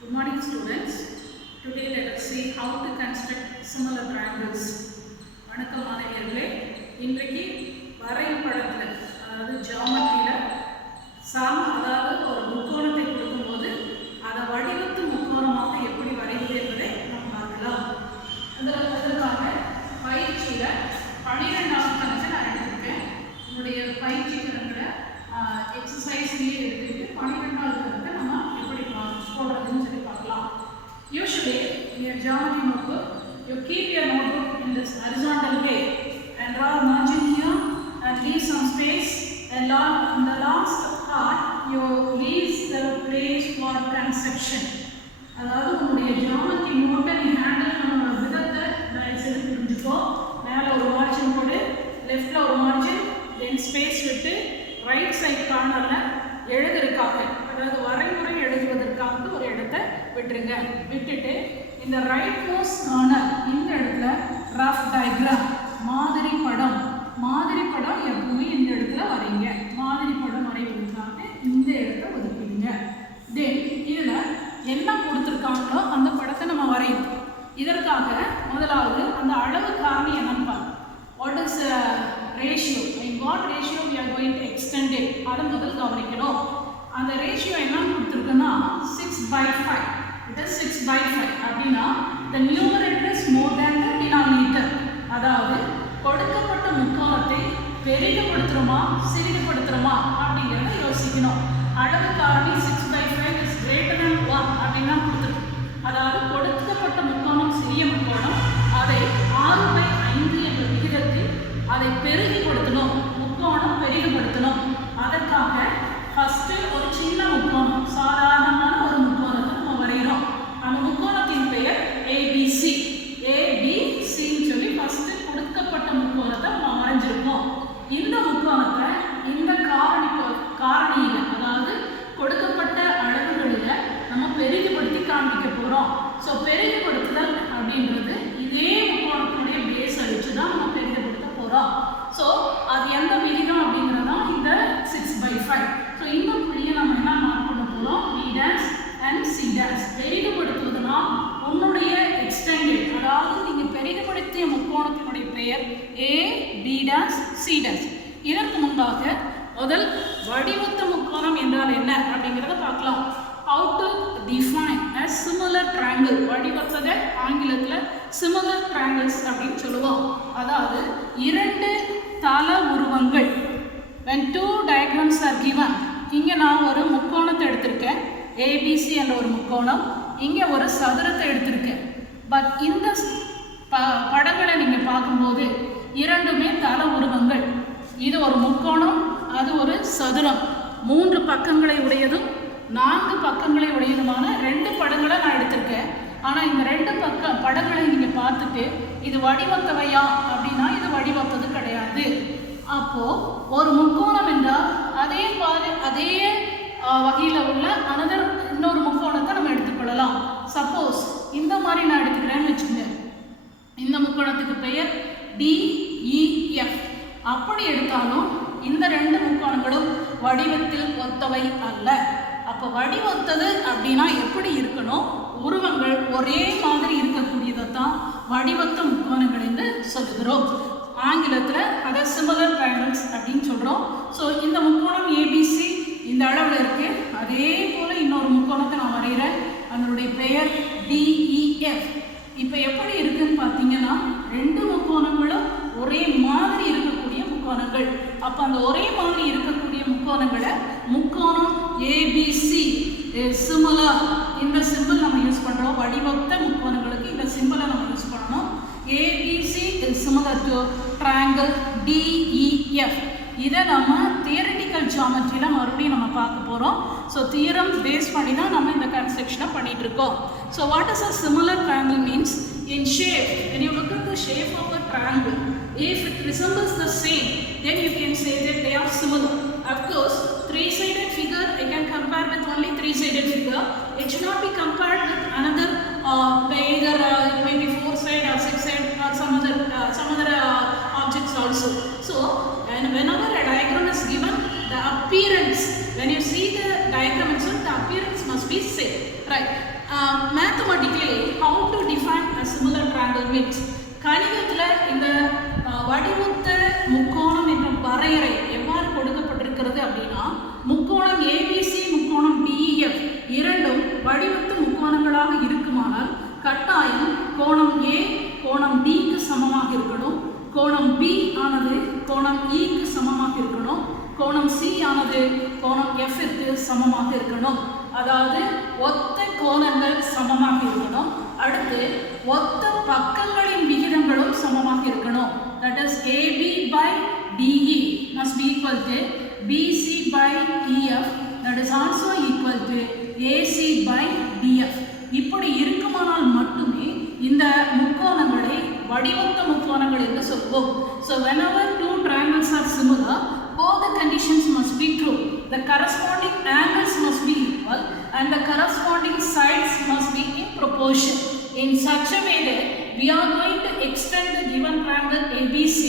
Good morning students. Today let us see how to construct similar triangles. வணக்கம் மாணவர்களே. இன்றைக்கு வரைபடத்துல அதாவது ஜியோமெட்ரியில அதாவது ஒரு முக்கோணத்தை கொடுக்கும்போது அதை வடிவத்து முக்கோணமாக எப்படி வரைவது என்பதை நாம் பார்க்கலாம். அதற்காக பயிற்சியில 12வது கணக்கை நான் எடுத்திருக்கேன். என்னுடைய பயிற்சி கணக்கில் எக்ஸசைஸ்லேயே எடுத்துக்கிட்டு 12வது கணக்கை நம்ம எப்படி போடுறதுன்னு சொல்லி பார்க்கலாம். Usually in your geometry notebook, you keep your notebook in this horizontal way and draw a margin here and leave some space, and in the last part you leave the place for construction. அதாவது உங்களுடைய geometry நோட்டை நீ handle பண்ணுற விதத்தை தயவுசெய்து புரிஞ்சுக்கோ. மேலே ஒரு மார்ஜின் போடு, லெஃப்டில் ஒரு மார்ஜின், தென் ஸ்பேஸ் விட்டு ரைட் சைட் கார்னரில் எழுதுறதுக்காக அதாவது வரைமுறை எழுதுவதற்காக ஒரு இடத்தை விட்டுருங்க. விட்டுட்டு இந்த ரைட் மோஸ்ட் கார்னர் இந்த இடத்துல ரஃப் டயக்ராம் மாதிரி படம் எப்பவுமே இந்த இடத்துல வரைங்க. மாதிரி படம் வரைவதற்காக இந்த இடத்த ஒதுக்கிடுங்க. தென் இதில் என்ன கொடுத்துருக்காங்களோ அந்த படத்தை நம்ம வரையணும். இதற்காக முதலாவது அந்த அளவு காரணி என்னன்னு பார்ப்போம். What is ratio, in what ratio we are going to extend it, அதை முதல் கவனிக்கணும். அந்த ரேஷியோ என்னன்னு கொடுத்துருக்குன்னா 6/5. it is 6/5 அப்படின்னா the numerator is more than the denominator. அதாவது கொடுக்கப்பட்ட முக்கோணத்தை பெரிதுபடுத்துறோமா சிறிதுபடுத்துறோமா அப்படிங்கிறத யோசிக்கணும். அளவு காரணி 6/5 is greater than 1 அப்படின்னா கொடுத்துருக்கு. அதாவது கொடுக்கப்பட்ட முக்கோணம் சிறிய முக்கோணம், அதை 6/5 என்ற விகிதத்தில் அதை பெரிதுபடுத்தணும், முக்கோணம் பெரிதுபடுத்தணும். அதற்காக ஃபர்ஸ்ட் ஒரு சின்ன முக்கோணம், சாதாரணமான ஒரு முக்கோணத்தை நம்ம வரைகிறோம். அந்த முக்கோணத்தின் பெயர் ஏபிசி. ஏபிசின்னு சொல்லி ஃபர்ஸ்ட் கொடுக்கப்பட்ட முக்கோணத்தை நம்ம வரைஞ்சிருக்கோம். இந்த முக்கோணத்தை இந்த காரணியில் அதாவது கொடுக்கப்பட்ட அளவுகளில் நம்ம பெரிதுபடுத்தி காண்பிக்க போகிறோம். ஸோ பெரிதுபடுத்துதல் அப்படின்றது இதே முக்கோணத்தினுடைய பேஸ் அடித்து தான் நம்ம பெரிதுபடுத்த போகிறோம். ஸோ அது எந்த விகிதம் அப்படிங்கிறதா இந்த 6/5. ஸோ இந்த புள்ளியை நம்ம என்ன மார்க் பண்ண போகிறோம், B' and C'. பெரிதுபடுத்துவதுனா உன்னுடைய எக்ஸ்டெண்டட் அதாவது நீங்கள் பெரிதுபடுத்திய முக்கோணத்தினுடைய பெயர் A, B', C'. இதற்கு முன்பாக முதல் வடிவத்த முக்கோணம் என்றால் என்ன அப்படிங்கிறத பார்க்கலாம். How to define a similar triangle. வடிவத்ததை ஆங்கிலத்தில் similar triangles அப்படின்னு சொல்லுவோம். அதாவது இரண்டு தள உருவங்கள். when two diagrams are given, இங்கே நான் ஒரு முக்கோணத்தை எடுத்திருக்கேன், ஏபிசி என்ற ஒரு முக்கோணம், இங்கே ஒரு சதுரத்தை எடுத்திருக்கேன். பட் இந்த படங்களை நீங்கள் பார்க்கும்போது இரண்டுமே தள உருவங்கள். இது ஒரு முக்கோணம், அது ஒரு சதுரம். 3 பக்கங்களை உடையதும் 4 பக்கங்களை உடையதுமான 2 படங்களை நான் எடுத்திருக்கேன். ஆனால் இந்த 2 படங்களை நீங்கள் பார்த்துட்டு இது வடிவத்தவையா அப்படின்னா இது வடிவத்தது கிடையாது. அப்போது ஒரு முக்கோணம் என்றால் அதே வகையில் உள்ள இன்னொரு முக்கோணத்தை நம்ம எடுத்துக்கொள்ளலாம். சப்போஸ் இந்த மாதிரி நான் எடுத்துக்கிறேன்னு வச்சுங்க, இந்த முக்கோணத்துக்கு பெயர் DEF. அப்படி எடுத்தாலும் இந்த 2 முக்கோணங்களும் வடிவத்தில் ஒத்தவை அல்ல. அப்போ வடிவத்தது அப்படின்னா எப்படி இருக்கணும், உருவங்கள் ஒரே மாதிரி இருக்கக்கூடியதை தான் வடிவத்த முக்கோணங்கள் என்று சொல்லுகிறோம். ஆங்கிலத்தில் அதை சிமிலர் ட்ரையாங்கிள்ஸ் அப்படின்னு சொல்கிறோம். ஸோ இந்த முக்கோணம் ஏபிசி இந்த அளவில் இருக்குது. அதே போல் இன்னொரு முக்கோணத்தை நான் வரைகிறேன், அதனுடைய பெயர் DEF. இப்போ எப்படி இருக்குன்னு பார்த்தீங்கன்னா 2 முக்கோணங்களும் ஒரே மாதிரி இருக்கக்கூடிய முக்கோணங்கள். அப்போ அந்த ஒரே மாதிரி இருக்கக்கூடிய முக்கோணங்களை முக்கோணம் ஏபிசி சிமிலர், இந்த சிம்பிள் நம்ம யூஸ் பண்ணுறோம். வடிவத்த முக்கோணங்களுக்கு இந்த சிம்பிளை நம்ம யூஸ் பண்ணணும். ABC is similar to triangle DEF. இதை நம்ம தியரிட்டிக்கல் ஜியோமெட்ரியில் மறுபடியும் நம்ம பார்க்க போகிறோம். ஸோ தியரம் பேஸ் பண்ணி தான் நம்ம இந்த கன்ஸ்ட்ரக்ஷனை பண்ணிட்டு இருக்கோம். So what is a similar triangle means in shape. When you look at the shape of a triangle, if it resembles the same, then you can say that they are similar. Of course, 3-sided figure I can compare with only 3-sided figure. It should not be compared with another either maybe 4-side or 6-side or some other objects also. So, and whenever a diagram is given, the appearance, when you see the diagram itself, the appearance must be same, right? Mathematically how to define a similar triangle means கணிதத்தில் இந்த வடிவத்த முக்கோணம் என்ற வரையறை எவ்வாறு கொடுக்கப்பட்டிருக்கிறது அப்படின்னா, முக்கோணம் ABC முக்கோணம் டிஇஎஃப் இரண்டும் வடிவத்த முக்கோணங்களாக இருக்குமானால் கட்டாயம் கோணம் ஏ கோணம் டிக்கு சமமாக இருக்கணும், கோணம் பி ஆனது கோணம் இக்கு சமமாக இருக்கணும், கோணம் சி ஆனது கோணம் எஃப்க்கு சமமாக இருக்கணும். அதாவது ஒத்த கோணங்கள் சமமாக இருக்கணும். அடுத்து ஒத்த பக்கங்களின் விகிதங்களும் சமமாக இருக்கணும். That is AB by DE must be equal to BC by EF, that is also equal to AC by DF. இப்படி இருக்குமானால் மட்டுமே இந்த முக்கோணங்களை வடிவத்த முக்கோணங்கள் என்று சொல்வோம். So whenever two triangles are similar, both the conditions must be true. The corresponding angles must be equal and the corresponding sides must be in proportion. In such a way that we are going to extend the given triangle ABC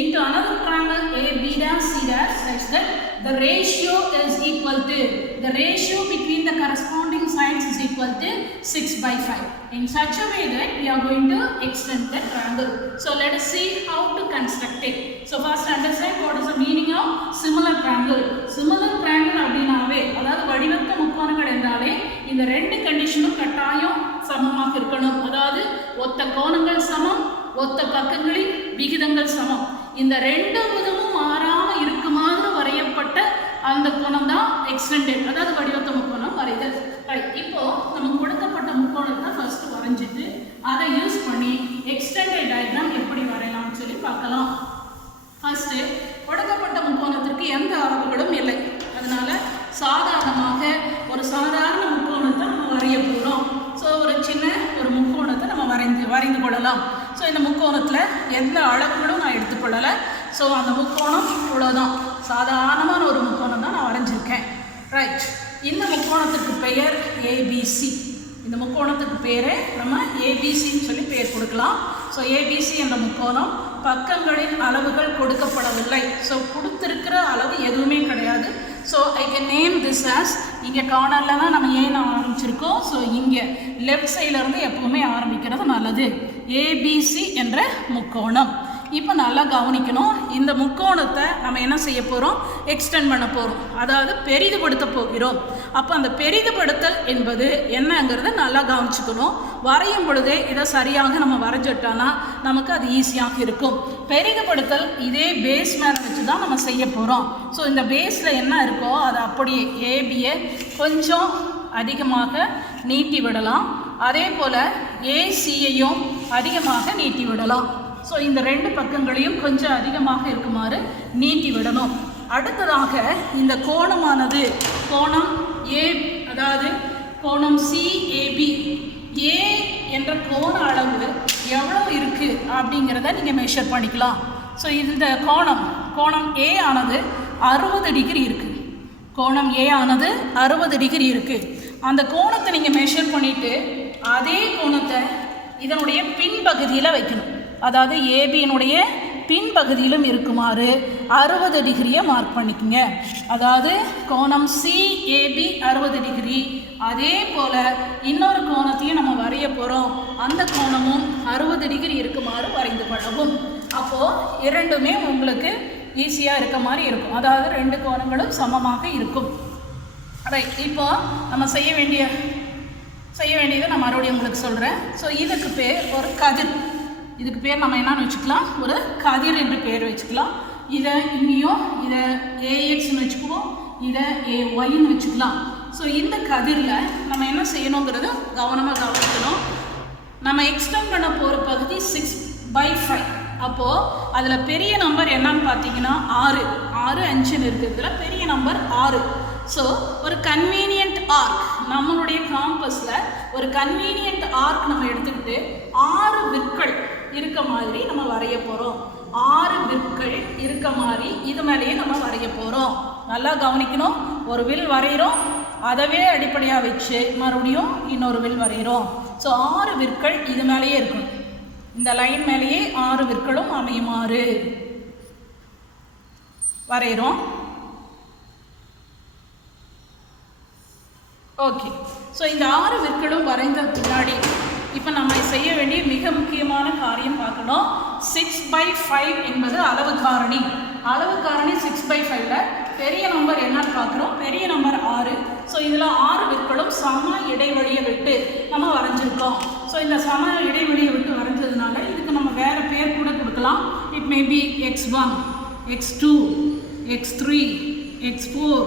into another triangle AB dash C dash such that the ratio is equal to, the ratio between the corresponding sides is equal to 6/5. In such a way that we are going to extend the triangle. So let us see how to construct it. So first understand what is the meaning of similar triangle. Similar triangle அப்படினாவே அதாவது வடிவத்த முக்கோணங்கள் என்றாலே இந்த ரெண்டு கண்டிஷனும் கட்டாயம் சமமாக இருக்கணும். அதாவது ஒத்த கோணங்கள் சமம், ஒத்த பக்கங்களின் விகிதங்கள் சமம். இந்த ரெண்டு விதமும் மாறாம இருக்குமாறு வரையப்பட்ட அந்த கோணம் தான் எக்ஸ்டெண்டட், அதாவது வடிவத்த முக்கோணம் வரைதல். ரைட், இப்போ நம்ம கொடுக்கப்பட்ட முக்கோணத்தை ஃபர்ஸ்ட் வரைஞ்சிட்டு அதை யூஸ் பண்ணி எக்ஸ்டெண்டட் டயக்ராம் எப்படி வரையலாம்னு சொல்லி பார்க்கலாம். ஃபர்ஸ்ட் கொடுக்கப்பட்ட முக்கோணத்திற்கு எந்த அளவுகளும் இல்லை, அதனால சாதாரணமாக ஒரு சாதாரண முக்கோணத்தை நம்ம வரைய போகிறோம். ஸோ ஒரு சின்ன ஒரு முக்கோணத்தை நம்ம வரைந்து கொள்ளலாம். ஸோ இந்த முக்கோணத்தில் எந்த அளவுகளும் நான் எடுத்துக்கொள்ளலை. ஸோ அந்த முக்கோணம் இவ்வளோதான், சாதாரணமான ஒரு முக்கோணம் தான் நான் வரைஞ்சிருக்கேன். ரைட், இந்த முக்கோணத்துக்கு பெயர் ஏபிசி. இந்த முக்கோணத்துக்கு பேரே நம்ம ஏபிசின்னு சொல்லி பேர் கொடுக்கலாம். ஸோ ஏபிசி என்ற முக்கோணம் பக்கங்களின் அளவுகள் கொடுக்கப்படவில்லை. ஸோ கொடுத்துருக்கிற அளவு எதுவுமே கிடையாது. So I can name this as, இங்கே கார்னரில் தான் நம்ம ஏன் ஆரம்பிச்சிருக்கோம். ஸோ இங்கே லெஃப்ட் சைட்லேருந்து எப்போவுமே ஆரம்பிக்கிறது நல்லது. ஏபிசி என்ற முக்கோணம். இப்போ நல்லா கவனிக்கணும், இந்த முக்கோணத்தை நம்ம என்ன செய்ய போகிறோம், எக்ஸ்டெண்ட் பண்ண போகிறோம், அதாவது பெரிதுபடுத்த போகிறோம். அப்போ அந்த பெரிதுபடுத்தல் என்பது என்னங்கிறத நல்லா கவனிச்சுக்கணும். வரையும் பொழுதே இதை சரியாக நம்ம வரைஞ்சிட்டோன்னா நமக்கு அது ஈஸியாக இருக்கும். பெரிதுபடுத்தல் இதே பேஸ் மேலே வச்சு தான் நம்ம செய்ய போகிறோம். ஸோ இந்த பேஸில் என்ன இருக்கோ அதை அப்படியே ஏபியை கொஞ்சம் அதிகமாக நீட்டி விடலாம், அதே போல் ஏசியையும் அதிகமாக நீட்டி விடலாம். ஸோ இந்த ரெண்டு பக்கங்களையும் கொஞ்சம் அதிகமாக இருக்குமாறு நீட்டி விடணும். அடுத்ததாக இந்த கோணமானது கோணம் ஏ, அதாவது கோணம் சிஏபி, ஏ என்ற கோண அளவு எவ்வளோ இருக்குது அப்படிங்கிறத நீங்கள் மெஷர் பண்ணிக்கலாம். ஸோ இந்த கோணம் ஏ ஆனது 60 டிகிரி இருக்குது. கோணம் ஏ ஆனது 60 டிகிரி இருக்குது. அந்த கோணத்தை நீங்கள் மெஷர் பண்ணிவிட்டு அதே கோணத்தை இதனுடைய பின்பகுதியில் வைக்கணும். அதாவது ஏபியினுடைய பின்பகுதியிலும் இருக்குமாறு 60 டிகிரியை மார்க் பண்ணிக்கோங்க. அதாவது கோணம் சிஏபி 60 டிகிரி. அதே போல் இன்னொரு கோணத்தையும் நம்ம வரைய போகிறோம், அந்த கோணமும் 60 டிகிரி இருக்குமாறு வரைந்து கொள்ளவும். அப்போது இரண்டுமே உங்களுக்கு ஈஸியாக இருக்க மாதிரி இருக்கும், அதாவது ரெண்டு கோணங்களும் சமமாக இருக்கும். ரைட், இப்போ நம்ம செய்ய வேண்டியதை நான் மறுபடியும் உங்களுக்கு சொல்கிறேன். ஸோ இதுக்கு பேர் ஒரு கதிர். இதுக்கு பேர் நம்ம என்னன்னு வச்சுக்கலாம், ஒரு கதிர் என்று பேர் வச்சுக்கலாம். இதை இங்கேயும் இதை ஏஎக்ஸ்ன்னு வச்சுக்குவோம், இதை ஏஒய்ன்னு வச்சுக்கலாம். ஸோ இந்த கதிரில் நம்ம என்ன செய்யணுங்கிறது கவனமாக கவனிக்கணும். நம்ம எக்ஸ்டெண்ட் பண்ண போகிற பகுதி 6/5. அப்போது அதில் பெரிய நம்பர் என்னன்னு பார்த்தீங்கன்னா 6, 5ன்னு இருக்கிறதுல பெரிய நம்பர் 6. ஸோ ஒரு கன்வீனியன்ட் ஆர்க், நம்மளுடைய காம்பஸில் ஒரு கன்வீனியன்ட் ஆர்க் நம்ம எடுத்துக்கிட்டு 6 விற்கள் இருக்க மாதிரி நம்ம வரைய போகிறோம். 6 விற்கள் இருக்க மாதிரி இது மேலேயே நம்ம வரைய போகிறோம். நல்லா கவனிக்கணும், ஒரு வில் வரைகிறோம், அதவே அடிப்படையாக வச்சு மறுபடியும் இன்னொரு வில் வரைகிறோம். ஸோ 6 விற்கள் இது மேலேயே இருக்கணும். இந்த லைன் மேலேயே 6 விற்களும் அமையுமாறு வரைகிறோம். ஓகே. ஸோ இந்த 6 விற்களும் வரைந்த பின்னாடி இப்போ நம்ம செய்ய வேண்டிய மிக முக்கியமான காரியம் பார்க்கணும். 6/5 என்பது அளவு காரணி. அளவு காரணி 6/5ல பெரிய நம்பர் என்னன்னு பார்க்குறோம். பெரிய நம்பர் 6. ஸோ இதில் 6 விற்களும் சம இடைவெளியை விட்டு நம்ம வரைஞ்சிருக்கோம். ஸோ இந்த சம இடைவெளியை விட்டு வரைஞ்சதுனால இதுக்கு நம்ம வேறு பேர் கூட கொடுக்கலாம். It may be x1, x2, x3, x4,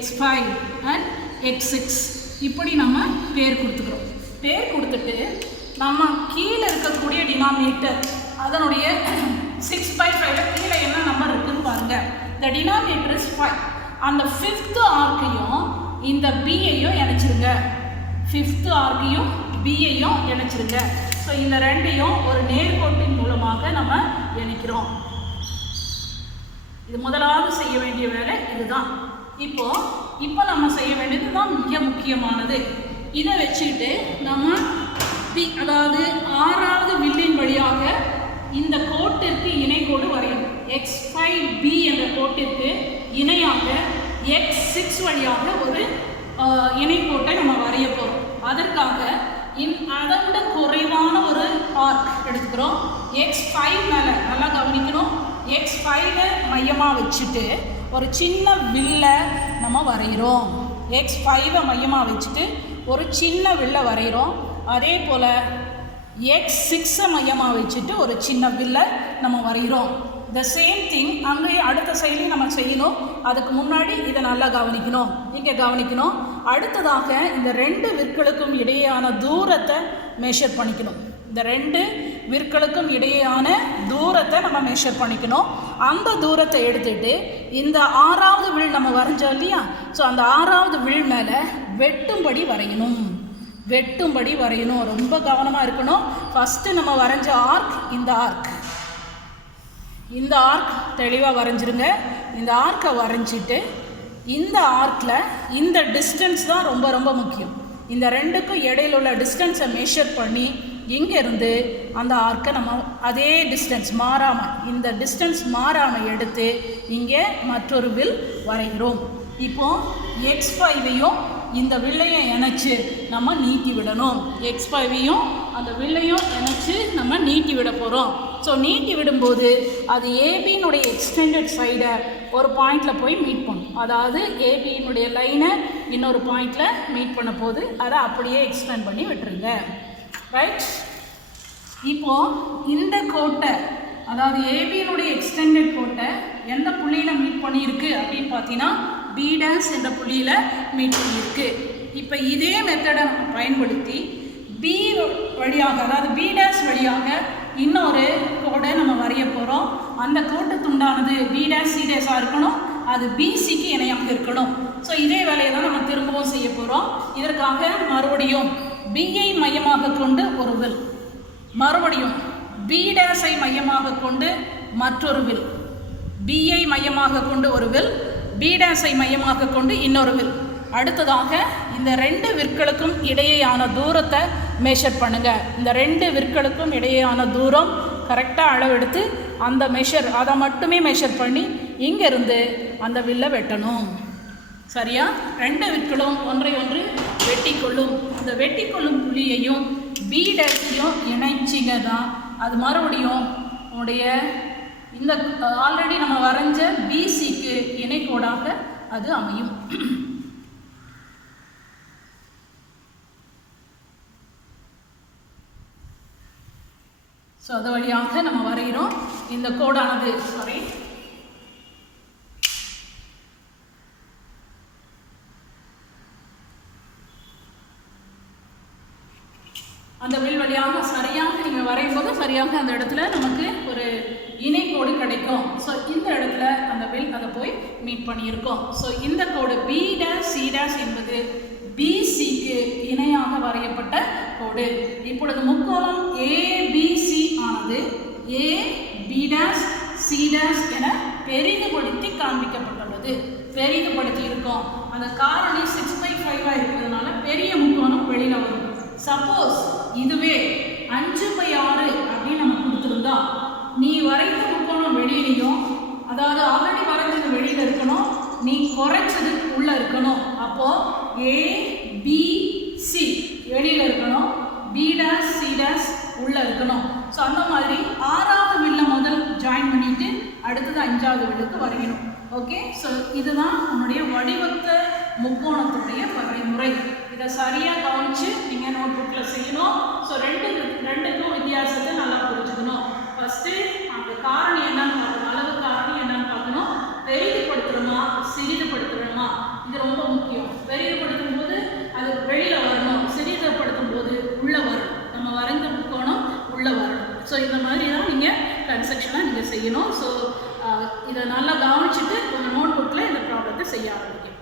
x5 and x6 இப்படி நம்ம பேர் கொடுத்துக்கிறோம். பேர் கொடுத்துட்டு நம்ம கீழே இருக்கக்கூடிய டினாமினேட்டர் அதனுடைய 6/5ல கீழே என்ன நம்பர் இருக்குன்னு பாருங்க. the denominator is 5. அந்த 5th ஆர்க்கையும் இந்த b-ஐயும் இணைச்சிருங்க. 5th ஆர்க்கையும் b-ஐயும் இணைச்சிருங்க. ஸோ இந்த ரெண்டையும் ஒரு நேர்கோட்டின் மூலமாக நம்ம இணைக்கிறோம். இது முதலாவது செய்ய வேண்டிய வேலை இதுதான். இப்போ நம்ம செய்ய வேண்டியது தான் மிக முக்கியமானது. இதை வச்சுட்டு நம்ம அதாவது 6வது வில்லின் வழியாக இந்த கோட்டிற்கு இணைகோடு வரையணும். x5b என்ற கோட்டிற்கு இணையாக x6 வழியாக ஒரு இணைக்கோட்டை நம்ம வரைய போகிறோம். அதற்காக அதை விட குறைவான ஒரு ஆர்க் எடுத்துக்கிறோம். x5 மேலே நல்லா கவனிக்கணும். x5 மையமாக வச்சுட்டு ஒரு சின்ன வில்லை நம்ம வரைகிறோம். x5 மையமாக வச்சுட்டு ஒரு சின்ன வில்லை வரைகிறோம். அதே போல் x6 மையமாக வச்சுட்டு ஒரு சின்ன வில்லை நம்ம வரைகிறோம். த சேம் திங் அங்கே அடுத்த செயலையும் நம்ம செய்யணும். அதுக்கு முன்னாடி இதை நல்லா கவனிக்கணும். இங்கே கவனிக்கணும். அடுத்ததாக இந்த 2 விற்களுக்கும் இடையேயான தூரத்தை மெஷர் பண்ணிக்கணும். இந்த 2 விற்களுக்கும் இடையேயான தூரத்தை நம்ம மெஷர் பண்ணிக்கணும். அந்த தூரத்தை எடுத்துகிட்டு இந்த 6வது வில் நம்ம வரைஞ்சோம் இல்லையா, ஸோ அந்த 6வது வில் மேலே வெட்டும்படி வரையணும். ரொம்ப கவனமாக இருக்கணும். ஃபஸ்ட்டு நம்ம வரைஞ்ச ஆர்க் இந்த ஆர்க் தெளிவாக வரைஞ்சிருங்க. இந்த ஆர்க்கை வரைஞ்சிட்டு இந்த ஆர்க்கில் இந்த டிஸ்டன்ஸ் தான் ரொம்ப ரொம்ப முக்கியம். இந்த 2க்கும் இடையில உள்ள டிஸ்டன்ஸை மெஷர் பண்ணி இங்கேருந்து அந்த ஆர்க்கை நம்ம அதே டிஸ்டன்ஸ் மாறாமல், இந்த டிஸ்டன்ஸ் மாறாமல் எடுத்து இங்கே மற்றொரு வில் வரைகிறோம். இப்போது x5ஐயும் இந்த வில்லையும் இணைச்சி நம்ம நீட்டி விடணும். x5ஐயும் அந்த வில்லையும் இணைச்சி நம்ம நீட்டி விட போகிறோம். ஸோ நீட்டி விடும்போது அது ஏபியினுடைய எக்ஸ்டெண்டட் சைடை ஒரு பாயிண்டில் போய் மீட் பண்ணும். அதாவது ஏபியினுடைய லைனை இன்னொரு பாயிண்டில் மீட் பண்ண போது அதை அப்படியே எக்ஸ்டெண்ட் பண்ணி விட்டுருங்க. ரைட். இப்போது இந்த கோட்டை, அதாவது ஏபியினுடைய எக்ஸ்டெண்டட் கோட்டை எந்த புள்ளியில் மீட் பண்ணியிருக்கு அப்படின்னு பார்த்தீங்கன்னா B' என்ற புள்ளியில் மீட் பண்ணியிருக்கு. இப்போ இதே மெத்தடை நம்ம பயன்படுத்தி B வழியாக, அதாவது B' வழியாக இன்னொரு கோடை நம்ம வரைய போகிறோம். அந்த கோட்டு துண்டானது B', C' இருக்கணும். அது BCக்கு இணையாக இருக்கணும். ஸோ இதே வேலையை தான் நம்ம திரும்பவும் செய்ய போகிறோம். இதற்காக மறுபடியும் Bஐ மையமாக கொண்டு ஒரு வில், மறுபடியும் B' மையமாக கொண்டு மற்றொரு வில், Bஐ மையமாக கொண்டு ஒரு வில், B' மையமாக கொண்டு இன்னொரு வில். அடுத்ததாக இந்த 2 விற்களுக்கும் இடையேயான தூரத்தை மெஷர் பண்ணுங்கள். இந்த 2 விற்களுக்கும் இடையேயான தூரம் கரெக்டாக அளவெடுத்து அந்த அதை மட்டுமே மெஷர் பண்ணி இங்கேருந்து அந்த வில்லை வெட்டணும். சரியா? 2 விற்களும் ஒன்றை ஒன்று வெட்டி கொள்ளும். இந்த வெட்டி கொள்ளும் புள்ளியையும் B'-ஐயும் இணைச்சிங்க தான் அது மறுபடியும் உடைய இந்த ஆல்ரெடி நம்ம வரைஞ்ச BCக்கு இணைக்கோடாக அது அமையும். ஸோ அது வழியாக நம்ம வரைகிறோம். இந்த கோடானது அந்த வில் வழியாக சரியாக நீங்கள் வரையும் போது சரியாக அந்த இடத்துல நமக்கு ஒரு இணைக்கோடு கிடைக்கும். ஸோ இந்த இடத்துல அந்த வில் அதை போய் மீட் பண்ணியிருக்கோம். ஸோ இந்த கோடு B', C' என்பது BCக்கு இணையாக வரையப்பட்ட கோடு. இப்பொழுது முக்கோணம் ABC ஆனது AB', C' என பெரிதுபடுத்தி காண்பிக்கப்பட்டுள்ளது. பெரிதுபடுத்தி இருக்கும். அந்த காரணி 6/5 இருக்கிறதுனால பெரிய முக்கோணம் வெளியில் வரும். சப்போஸ் இதுவே 5/6 அப்படின்னு நம்ம கொடுத்துருந்தா நீ வரைந்த முக்கோணம் வெளியிலையும், அதாவது ஆல்ரெடி வரைஞ்சது வெளியில் இருக்கணும், நீ குறைச்சது உள்ளே இருக்கணும். அப்போது AB இருக்கணும். ஸோ அந்த மாதிரி 6வது வில்லை முதல் ஜாயின் பண்ணிட்டு அடுத்தது 5வது வில்லுக்கு வரையணும். ஓகே, ஸோ இதுதான் உன்னுடைய வடிவத்த முக்கோணத்துடைய வரைமுறை. இதை சரியாக கவனித்து நீங்கள் நோட் புக்கில் செய்யணும். ஸோ ரெண்டுக்கும் வித்தியாசத்தை நல்லா புரிஞ்சுக்கணும். ஃபஸ்ட்டு அந்த காரணி என்னன்னு பார்க்கணும், அளவு காரணி என்னன்னு பார்க்கணும். பெரிதுபடுத்துகிறோமா சிறிதுபடுத்துகிறோமா, இது ரொம்ப முக்கியம். பெரிதுபடுத்தும் போது அது வெளியில் வரணும், சிறிதுபடுத்தும் போது உள்ளே வரணும், நம்ம வரைந்த முக்கோணம் உள்ளே வரணும். ஸோ இந்த மாதிரி தான் நீங்கள் கன்ஸ்ட்ரக்ஷனாக நீங்கள் செய்யணும். ஸோ இதை நல்லா கவனிச்சுட்டு உங்கள் நோட் புக்கில் இந்த ப்ராப்ளத்தை செய்ய ஆரம்பிக்கும்.